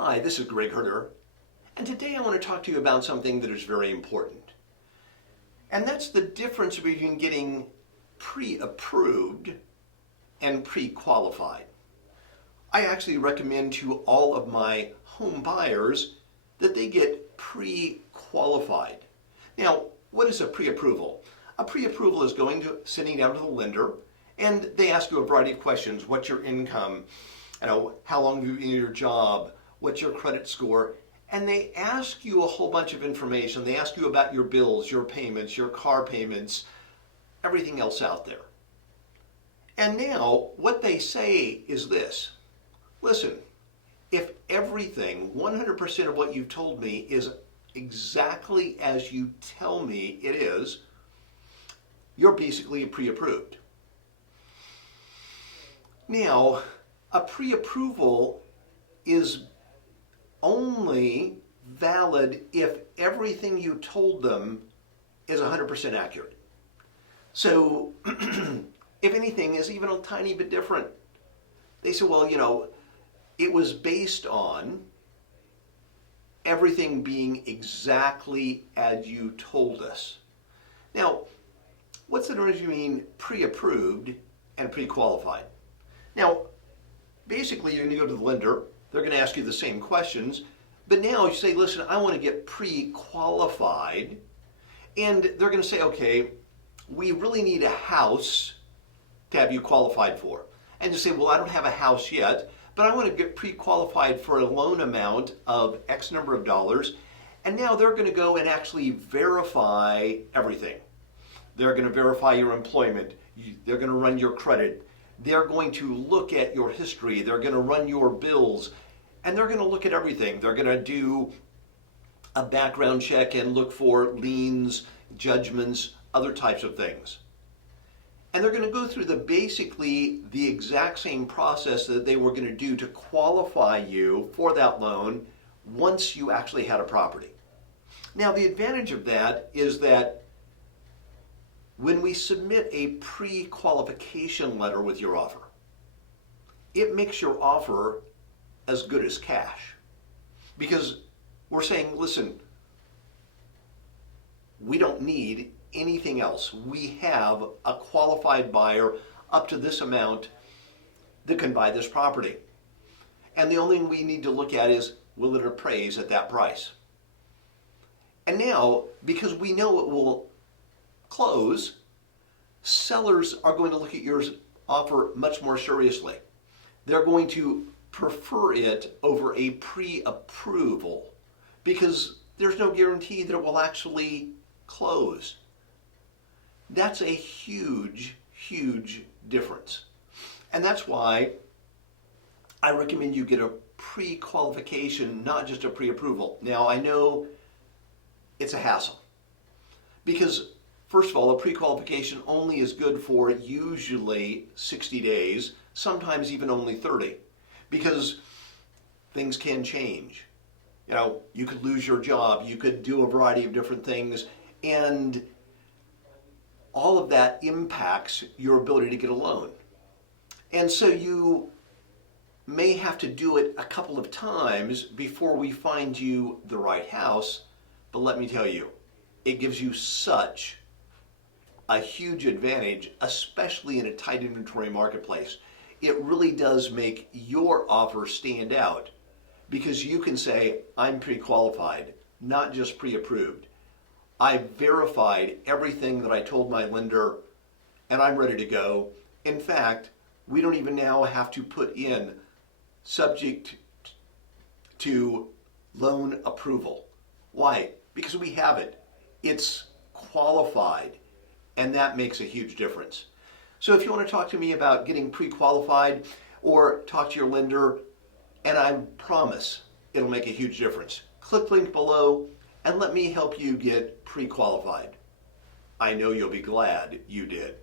Hi, this is Greg Herder, and today I want to talk to you about something that is very important. And that's the difference between getting pre-approved and pre-qualified. I actually recommend to all of my home buyers that they get pre-qualified. Now, what is a pre-approval? A pre-approval is sitting down to the lender, and they ask you a variety of questions. What's your income? How long have you been in your job? What's your credit score? And they ask you a whole bunch of information. They ask you about your bills, your payments, your car payments, everything else out there. And now what they say is this: listen, if everything, 100% of what you've told me is exactly as you tell me it is, you're basically pre-approved. Now, a pre-approval is only valid if everything you told them is 100% accurate. So if anything is even a tiny bit different, they say, well, it was based on everything being exactly as you told us. Now, what's the difference between pre-approved and pre-qualified? Now, basically, you're going to go to the lender. They're going to ask you the same questions, but now you say, listen, I want to get pre-qualified, and they're going to say, okay, we really need a house to have you qualified for. And you say, well, I don't have a house yet, but I want to get pre-qualified for a loan amount of X number of dollars, and now they're going to go and actually verify everything. They're going to verify your employment. They're going to run your credit. They're going to look at your history. They're going to run your bills, and they're going to look at everything. They're going to do a background check and look for liens, judgments, other types of things. And they're going to go through basically the exact same process that they were going to do to qualify you for that loan once you actually had a property. Now, the advantage of that is that when we submit a pre-qualification letter with your offer, it makes your offer as good as cash. Because we're saying, listen, we don't need anything else. We have a qualified buyer up to this amount that can buy this property. And the only thing we need to look at is, will it appraise at that price? And now, because we know it will close, sellers are going to look at your offer much more seriously. They're going to prefer it over a pre-approval because there's no guarantee that it will actually close. That's a huge, huge difference. And that's why I recommend you get a pre-qualification, not just a pre-approval. Now, I know it's a hassle because, first of all, a pre-qualification only is good for usually 60 days, sometimes even only 30, because things can change. You could lose your job, you could do a variety of different things, and all of that impacts your ability to get a loan. And so you may have to do it a couple of times before we find you the right house, but let me tell you, it gives you such a huge advantage, especially in a tight inventory marketplace. It really does make your offer stand out because you can say, I'm pre-qualified, not just pre-approved. I verified everything that I told my lender and I'm ready to go. In fact, we don't even now have to put in subject to loan approval. Why? Because we have it. It's qualified. And that makes a huge difference. So if you want to talk to me about getting pre-qualified or talk to your lender, and I promise it'll make a huge difference, click the link below and let me help you get pre-qualified. I know you'll be glad you did.